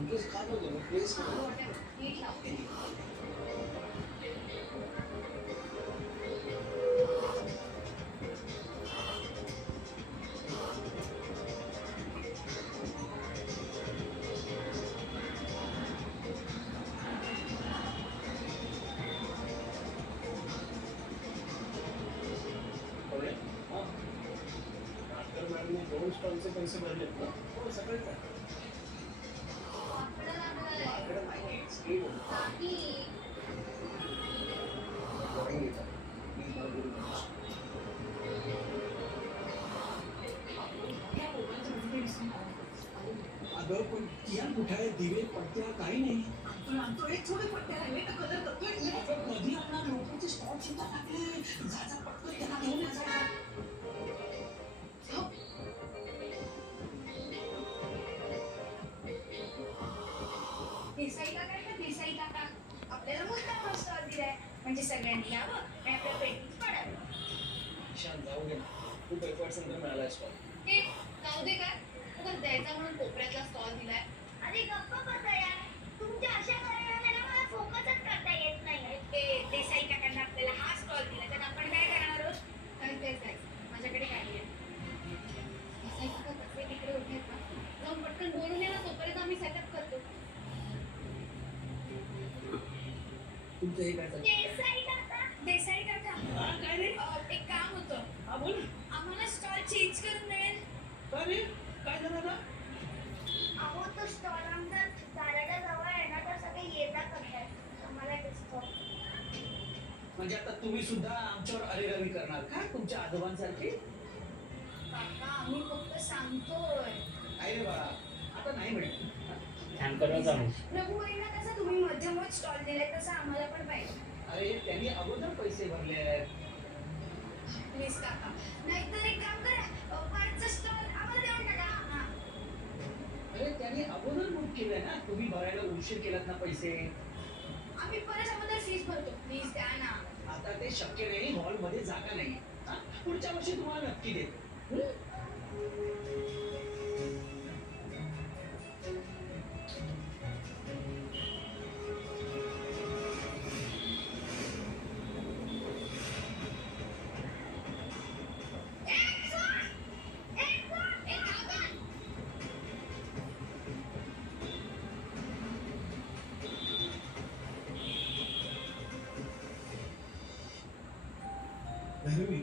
उगीच खात होतो मी प्लीज नीट लाव. कळले? हां. डॉक्टर मॅडमने 2 स्टॉलचे पैसे भरलेत ना? हो, सगळेच आहे. वाकडं लागलंय. माकडं नाही, स्किड नाही. ड्रॉइंग येतात. प्लीज मला करू नकोस. अगं पण कियान कुठे आहे? दिवे पट्ट्या काही नाही. आणतो एक थोडे पट्टे राहिले तर कलर करतोय. अगं कधी आणणार? लोकांचे स्टॉल सुद्धा टाकले. जा जा पटकन त्यांना घेऊन या जा. झोप. देसाई काका आहे का देसाई काका? आपल्याला मुद्दाम स्टॉल दिलाय म्हणजे सगळ्यांनी यावं आणि आपल्या पेटीच पडावं. शांत जाऊ दे ना. खूप एफर्ट्स नंतर मिळाला स्टॉल. हे जाऊ दे काय उगाच द्यायचा म्हणून कोपऱ्यातला स्टॉल दिलाय. अरे गप्प बसा यार. तुमच्या अशा कारणाला मला फोकसच करता येत नाही. ते देसाई काकांना आपल्याला हा स्टॉल दिला तर आपण काय करणार आहोत? काय तेच आहे. माझ्याकडे काय आहे? देसाई काका कसे तिकडे उठे आहेत ना? जाऊन पटकन बोलून या ना तोपर्यंत आम्ही सेटअप करतो. तुमचं हे काय चाललं? देसाई काका देसाई काका हा, काय रे? एक काम होतं. हा बोल. आम्हाला स्टॉल चेंज करून मिळेल. काय रे? काय झालं आता? अहो तो स्टॉल आमचा दाराच्या जवळ आहे ना तर सगळे येता करतात आम्हाला दिसतो. म्हणजे आता तुम्ही सुद्धा आमच्यावर अरेरावी करणार का तुमच्या आजोबांसारखे? काका आम्ही फक्त सांगतोय. काय रे बाळा, आता नाही मिळेल. प्रभूबाईंना कसं तुम्ही मध्यमच स्टॉल दिलाय तसं आम्हाला पण पाहिजे. अरे त्यांनी अगोदर पैसे भरले आहेत. प्लीज काका नाहीतर एक काम करा पाचचा स्टॉल आम्हाला देऊन टाका. हा. अरे त्यांनी अगोदर बुक केलंय ना, तुम्ही भरायला उशीर केलात ना पैसे. आम्ही परत अगोदर फीस भरतो प्लीज द्या ना. आता ते शक्य नाही, हॉलमध्ये जागा नाही. हा? पुढच्या वर्षी तुम्हाला नक्की देतो. एक सोड! एक सोड! एक थांबा! धर्मी